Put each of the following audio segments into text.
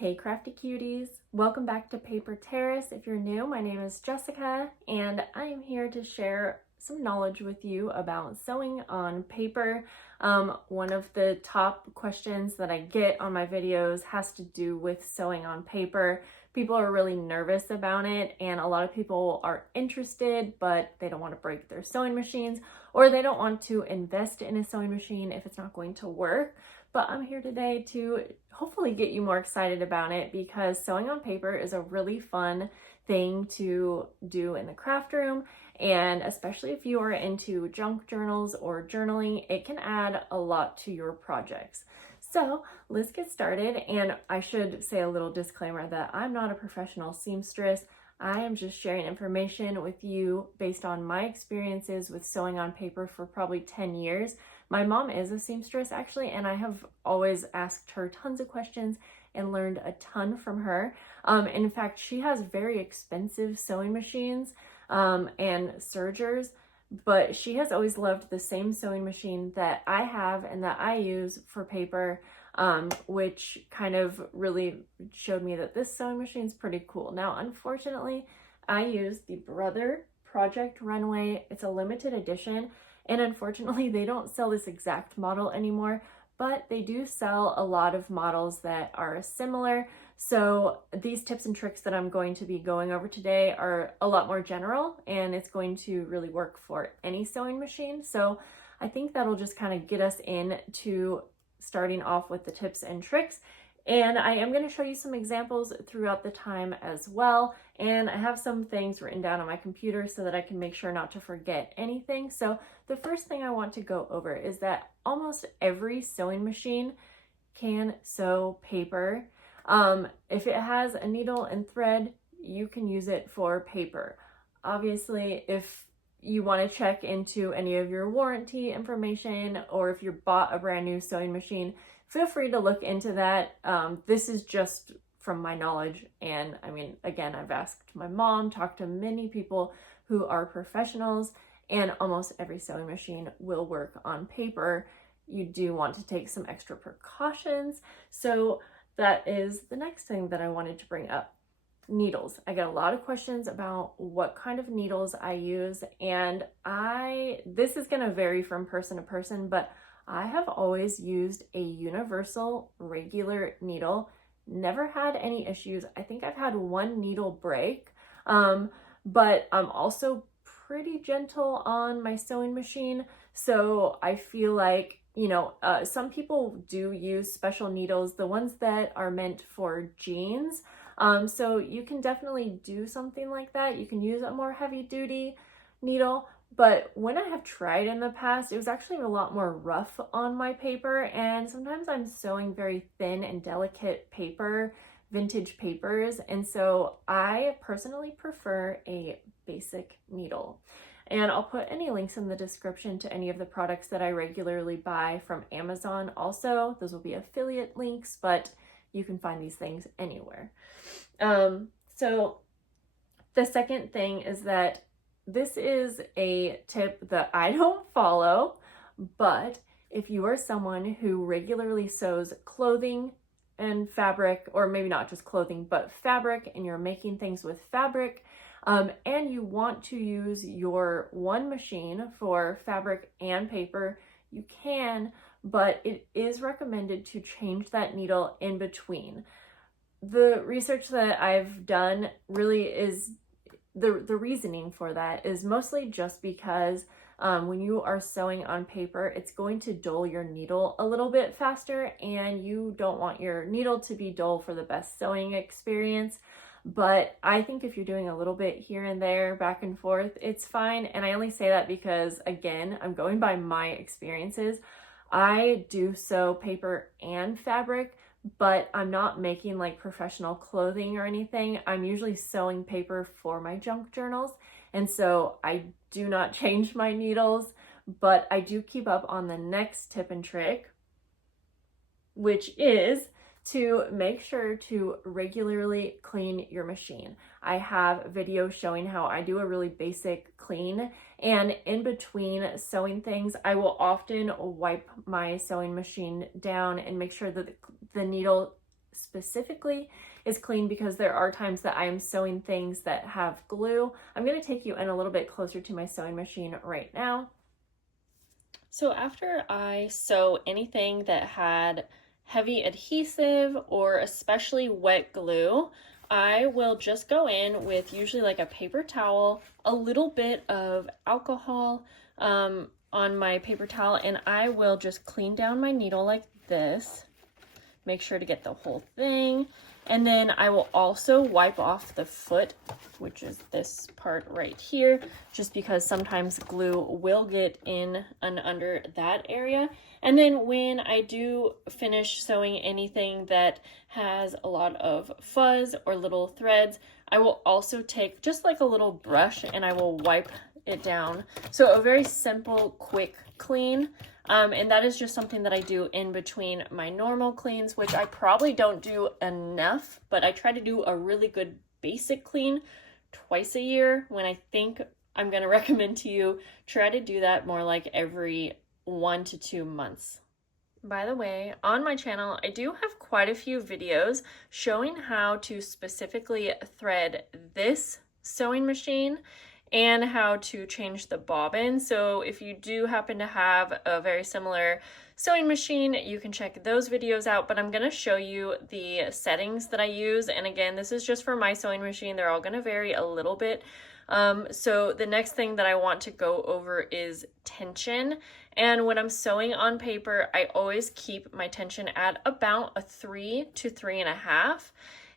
Hey crafty cuties, welcome back to Paper Terrace. If you're new, my name is Jessica and I am here to share some knowledge with you about sewing on paper. One of the top questions that I get on my videos has to do with sewing on paper. People are really nervous about it and a lot of people are interested, but they don't want to break their sewing machines or they don't want to invest in a sewing machine if it's not going to work. But I'm here today to hopefully get you more excited about it because sewing on paper is a really fun thing to do in the craft room, and especially if you are into junk journals or journaling, it can add a lot to your projects. So let's get started, and I should say a little disclaimer that I'm not a professional seamstress. I am just sharing information with you based on my experiences with sewing on paper for probably 10 years. My mom is a seamstress actually, and I have always asked her tons of questions and learned a ton from her. In fact, she has very expensive sewing machines and sergers, but she has always loved the same sewing machine that I have and that I use for paper, which kind of really showed me that this sewing machine is pretty cool. Now, unfortunately, I use the Brother Project Runway. It's a limited edition. And unfortunately, they don't sell this exact model anymore, but they do sell a lot of models that are similar. So these tips and tricks that I'm going to be going over today are a lot more general, and it's going to really work for any sewing machine. So I think that'll just kind of get us into starting off with the tips and tricks. And I am going to show you some examples throughout the time as well. And I have some things written down on my computer so that I can make sure not to forget anything. So the first thing I want to go over is that almost every sewing machine can sew paper. If it has a needle and thread, you can use it for paper. Obviously, if you want to check into any of your warranty information, or if you bought a brand new sewing machine, feel free to look into that. This is just from my knowledge. And I mean, again, I've asked my mom, talked to many people who are professionals, and almost every sewing machine will work on paper. You do want to take some extra precautions. So that is the next thing that I wanted to bring up. Needles. I get a lot of questions about what kind of needles I use, and this is going to vary from person to person, but I have always used a universal regular needle, never had any issues. I think I've had one needle break, but I'm also pretty gentle on my sewing machine. So I feel like, some people do use special needles, the ones that are meant for jeans. So you can definitely do something like that. You can use a more heavy duty needle. But when I have tried in the past, it was actually a lot more rough on my paper, and sometimes I'm sewing very thin and delicate paper, vintage papers, and so I personally prefer a basic needle. And I'll put any links in the description to any of the products that I regularly buy from Amazon also. Those will be affiliate links, but you can find these things anywhere. So the second thing is that this is a tip that I don't follow, but if you are someone who regularly sews clothing and fabric, or maybe not just clothing, but fabric, and you're making things with fabric, and you want to use your one machine for fabric and paper, you can, but it is recommended to change that needle in between. The research that I've done really is the reasoning for that is mostly just because when you are sewing on paper, it's going to dull your needle a little bit faster, and you don't want your needle to be dull for the best sewing experience. But I think if you're doing a little bit here and there, back and forth, it's fine. And I only say that because, again, I'm going by my experiences. I do sew paper and fabric, but I'm not making like professional clothing or anything. I'm usually sewing paper for my junk journals. And so I do not change my needles, but I do keep up on the next tip and trick, which is to make sure to regularly clean your machine. I have videos showing how I do a really basic clean, and in between sewing things, I will often wipe my sewing machine down and make sure that the needle specifically is clean, because there are times that I am sewing things that have glue. I'm going to take you in a little bit closer to my sewing machine right now. So after I sew anything that had heavy adhesive or especially wet glue, I will just go in with usually like a paper towel, a little bit of alcohol on my paper towel, and I will just clean down my needle like this. Make sure to get the whole thing. And then I will also wipe off the foot, which is this part right here, just because sometimes glue will get in and under that area. And then when I do finish sewing anything that has a lot of fuzz or little threads, I will also take just like a little brush and I will wipe it down. So a very simple, quick clean. And that is just something that I do in between my normal cleans, which I probably don't do enough, but I try to do a really good basic clean twice a year. When I think I'm going to recommend to you, try to do that more like every 1 to 2 months. By the way, on my channel, I do have quite a few videos showing how to specifically thread this sewing machine and how to change the bobbin. So if you do happen to have a very similar sewing machine, you can check those videos out, but I'm gonna show you the settings that I use. And again, this is just for my sewing machine. They're all gonna vary a little bit. So the next thing that I want to go over is tension. And when I'm sewing on paper, I always keep my tension at about a 3 to 3.5.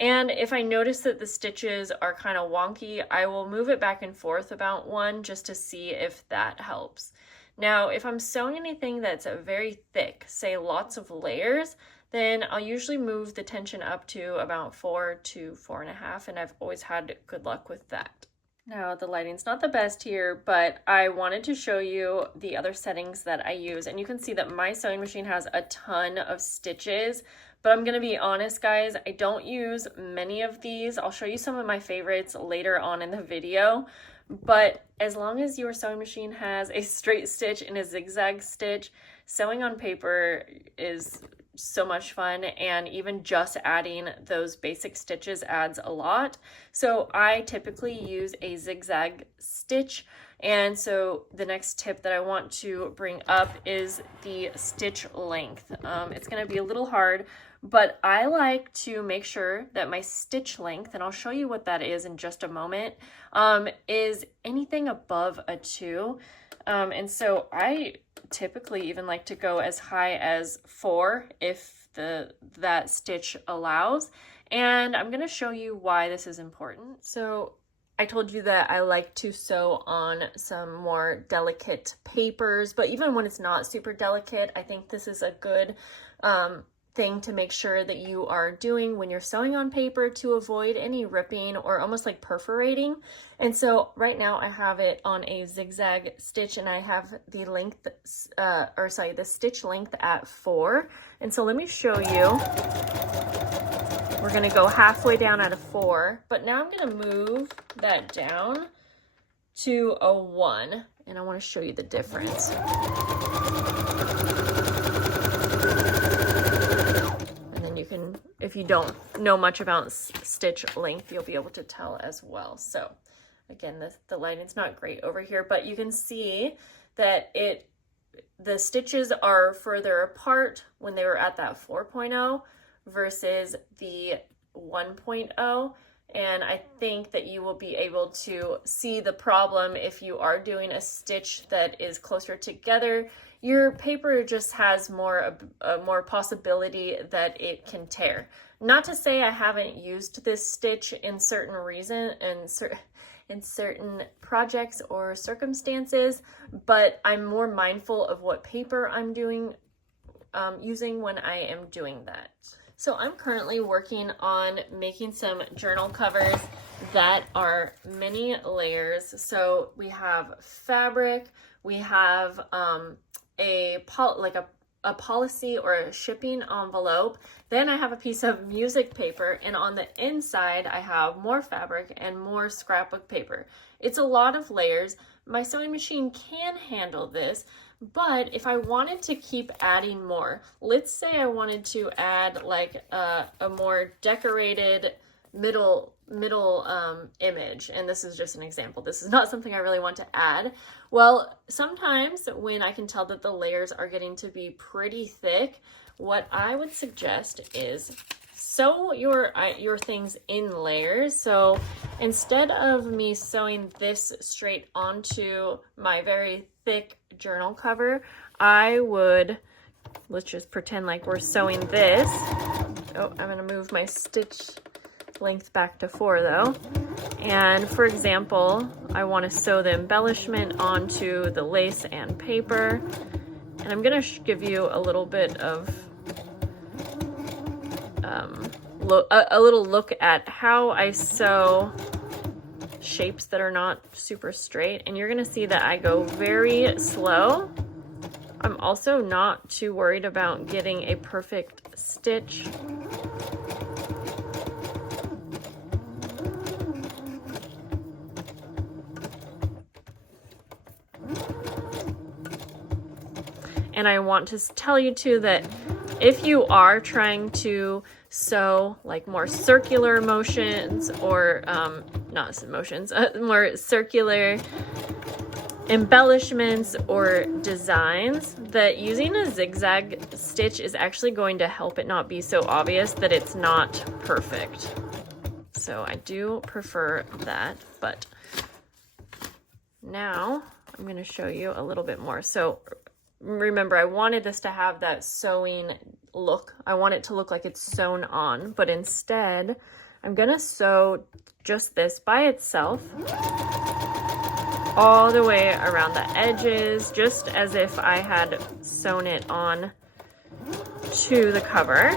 And if I notice that the stitches are kind of wonky, I will move it back and forth about 1 just to see if that helps. Now, if I'm sewing anything that's very thick, say lots of layers, then I'll usually move the tension up to about 4 to 4.5, and I've always had good luck with that. Now, the lighting's not the best here, but I wanted to show you the other settings that I use. And you can see that my sewing machine has a ton of stitches, but I'm gonna be honest, guys, I don't use many of these. I'll show you some of my favorites later on in the video, but as long as your sewing machine has a straight stitch and a zigzag stitch, sewing on paper is so much fun, and even just adding those basic stitches adds a lot. So I typically use a zigzag stitch, and so the next tip that I want to bring up is the stitch length. It's going to be a little hard, but I like to make sure that my stitch length, and I'll show you what that is in just a moment, is anything above a 2. And so I typically even like to go as high as 4 if that stitch allows. And I'm going to show you why this is important. So I told you that I like to sew on some more delicate papers, but even when it's not super delicate, I think this is a good thing to make sure that you are doing when you're sewing on paper to avoid any ripping or almost like perforating. And so right now I have it on a zigzag stitch, and I have the length, the stitch length at 4. And so let me show you. We're gonna go halfway down at a 4, but now I'm gonna move that down to a 1, and I wanna show you the difference. If you don't know much about stitch length, you'll be able to tell as well. So again, the lighting's not great over here, but you can see that the stitches are further apart when they were at that 4.0 versus the 1.0. And I think that you will be able to see the problem if you are doing a stitch that is closer together. Your paper just has more possibility that it can tear. Not to say I haven't used this stitch in certain in certain projects or circumstances, but I'm more mindful of what paper I'm using when I am doing that. So I'm currently working on making some journal covers that are many layers. So we have fabric, we have a a policy or a shipping envelope. Then I have a piece of music paper, and on the inside I have more fabric and more scrapbook paper. It's a lot of layers. My sewing machine can handle this, but if I wanted to keep adding more, let's say I wanted to add like a more decorated middle image, and this is just an example, this is not something I really want to add. Well, sometimes when I can tell that the layers are getting to be pretty thick, what I would suggest is sew your things in layers. So instead of me sewing this straight onto my very thick journal cover, I would, let's just pretend like we're sewing this. Oh, I'm gonna move my stitch length back to 4 though. And for example, I want to sew the embellishment onto the lace and paper. And I'm going to give you a little bit of a little look at how I sew shapes that are not super straight. And you're going to see that I go very slow. I'm also not too worried about getting a perfect stitch. And I want to tell you too that if you are trying to sew like more circular motions or not motions, more circular embellishments or designs, that using a zigzag stitch is actually going to help it not be so obvious that it's not perfect. So I do prefer that, but now I'm going to show you a little bit more. So remember, I wanted this to have that sewing look. I want it to look like it's sewn on, but instead I'm gonna sew just this by itself all the way around the edges, just as if I had sewn it on to the cover.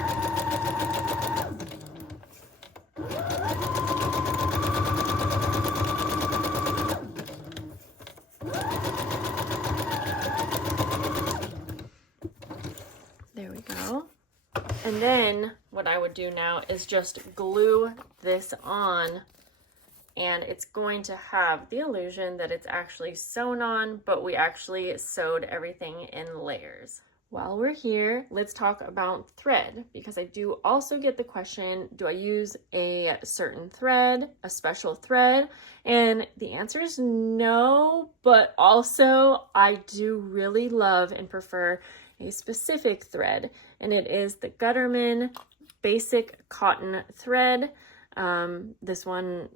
There we go. And then what I would do now is just glue this on, and it's going to have the illusion that it's actually sewn on, but we actually sewed everything in layers. While we're here, let's talk about thread, because I do also get the question, do I use a certain thread, a special thread? And the answer is no, but also I do really love and prefer a specific thread, and it is the Gutterman Basic Cotton Thread. This one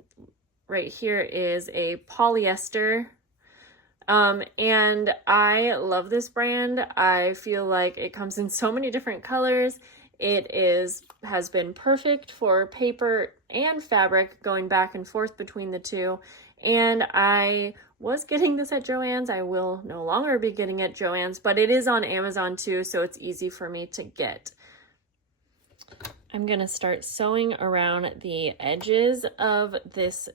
right here is a polyester, and I love this brand. I feel like it comes in so many different colors. It has been perfect for paper and fabric, going back and forth between the two. And I was getting this at Joann's. I will no longer be getting it at Joann's, but it is on Amazon too, so it's easy for me to get. I'm gonna start sewing around the edges of this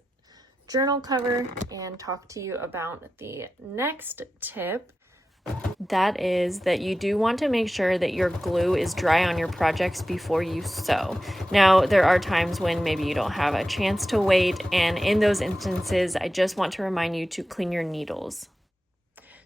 journal cover and talk to you about the next tip. That is that you do want to make sure that your glue is dry on your projects before you sew. Now, there are times when maybe you don't have a chance to wait, and in those instances, I just want to remind you to clean your needles.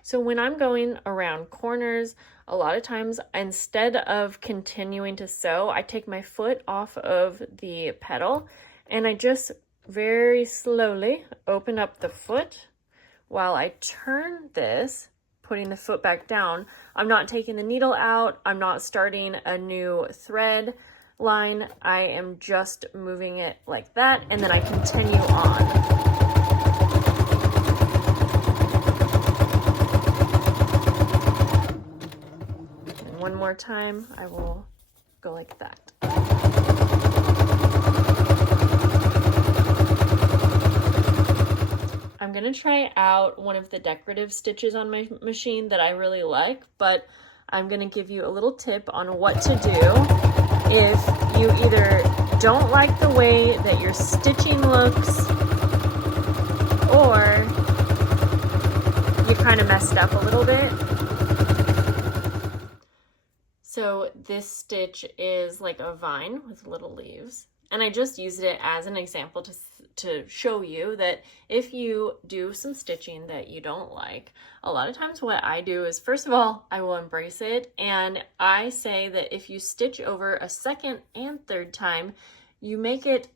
So when I'm going around corners, a lot of times, instead of continuing to sew, I take my foot off of the pedal and I just very slowly open up the foot while I turn this, putting the foot back down. I'm not taking the needle out. I'm not starting a new thread line. I am just moving it like that, and then I continue on. And one more time, I will go like that. I'm going to try out one of the decorative stitches on my machine that I really like, but I'm going to give you a little tip on what to do if you either don't like the way that your stitching looks, or you kind of messed up a little bit. So this stitch is like a vine with little leaves. And I just used it as an example to show you that if you do some stitching that you don't like, a lot of times what I do is, first of all, I will embrace it. And I say that if you stitch over a second and third time, you make it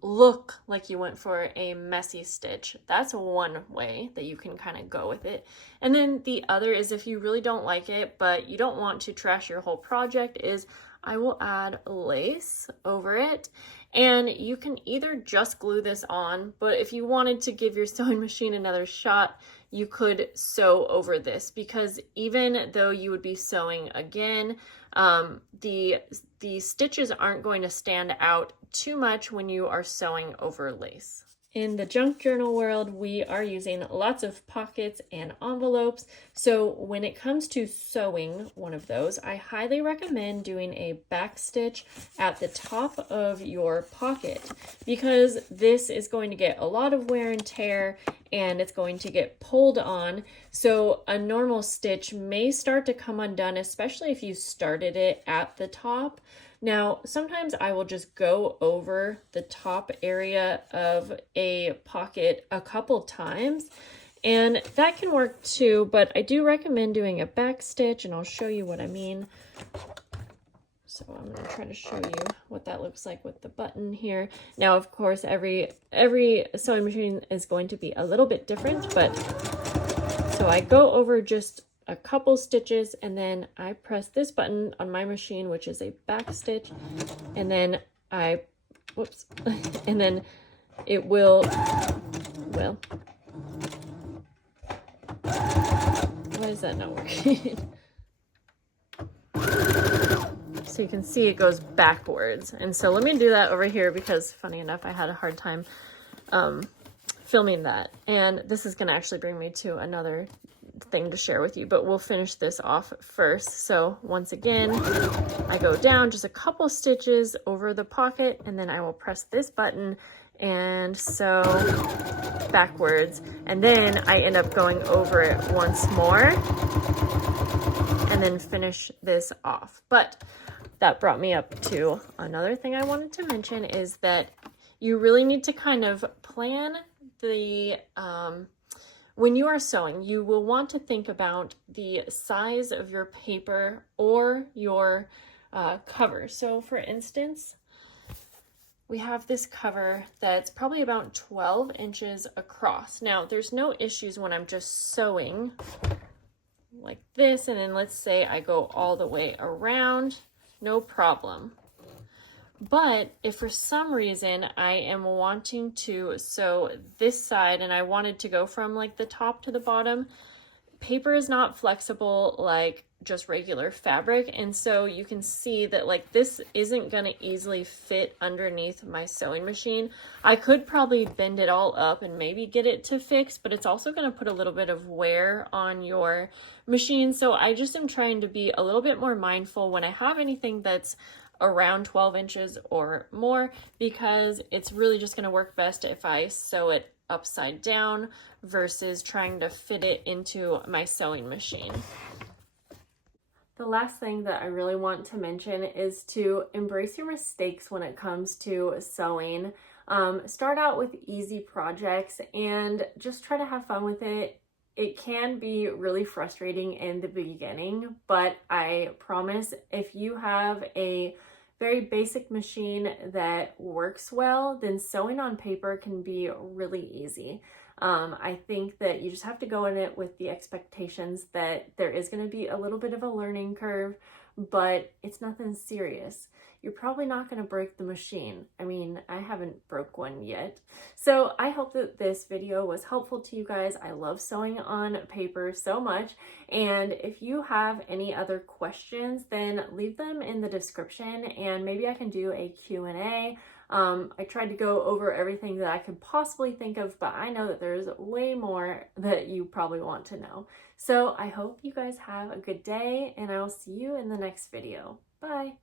look like you went for a messy stitch. That's one way that you can kind of go with it. And then the other is, if you really don't like it, but you don't want to trash your whole project, is I will add lace over it. And you can either just glue this on, but if you wanted to give your sewing machine another shot, you could sew over this, because even though you would be sewing again, the stitches aren't going to stand out too much when you are sewing over lace. In the junk journal world, we are using lots of pockets and envelopes. So when it comes to sewing one of those, I highly recommend doing a back stitch at the top of your pocket, because this is going to get a lot of wear and tear and it's going to get pulled on. So a normal stitch may start to come undone, especially if you started it at the top. Now, sometimes I will just go over the top area of a pocket a couple times, and that can work too, but I do recommend doing a back stitch, and I'll show you what I mean. So I'm going to try to show you what that looks like with the button here. Now, of course, every sewing machine is going to be a little bit different, but so I go over just a couple stitches, and then I press this button on my machine, which is a back stitch, and then whoops, and then it will, well, why is that not working? So you can see it goes backwards. And so let me do that over here, because funny enough, I had a hard time filming that. And this is gonna actually bring me to another thing to share with you, but we'll finish this off first. So once again, I go down just a couple stitches over the pocket, and then I will press this button and sew backwards, and then I end up going over it once more and then finish this off. But that brought me up to another thing I wanted to mention, is that you really need to kind of plan the when you are sewing, you will want to think about the size of your paper or your cover. So for instance, we have this cover that's probably about 12 inches across. Now, there's no issues when I'm just sewing like this, and then let's say I go all the way around, no problem. But if for some reason I am wanting to sew this side and I wanted to go from like the top to the bottom, paper is not flexible like just regular fabric. And so you can see that like this isn't going to easily fit underneath my sewing machine. I could probably bend it all up and maybe get it to fix, but it's also going to put a little bit of wear on your machine. So I just am trying to be a little bit more mindful when I have anything that's around 12 inches or more, because it's really just going to work best if I sew it upside down versus trying to fit it into my sewing machine. The last thing that I really want to mention is to embrace your mistakes when it comes to sewing. Start out with easy projects and just try to have fun with it. It can be really frustrating in the beginning, but I promise if you have a very basic machine that works well, then sewing on paper can be really easy. I think that you just have to go in it with the expectations that there is going to be a little bit of a learning curve, but it's nothing serious. You're probably not going to break the machine. I mean, I haven't broke one yet. So I hope that this video was helpful to you guys. I love sewing on paper so much. And if you have any other questions, then leave them in the description and maybe I can do a Q&A. I tried to go over everything that I could possibly think of, but I know that there's way more that you probably want to know. So I hope you guys have a good day, and I will see you in the next video. Bye.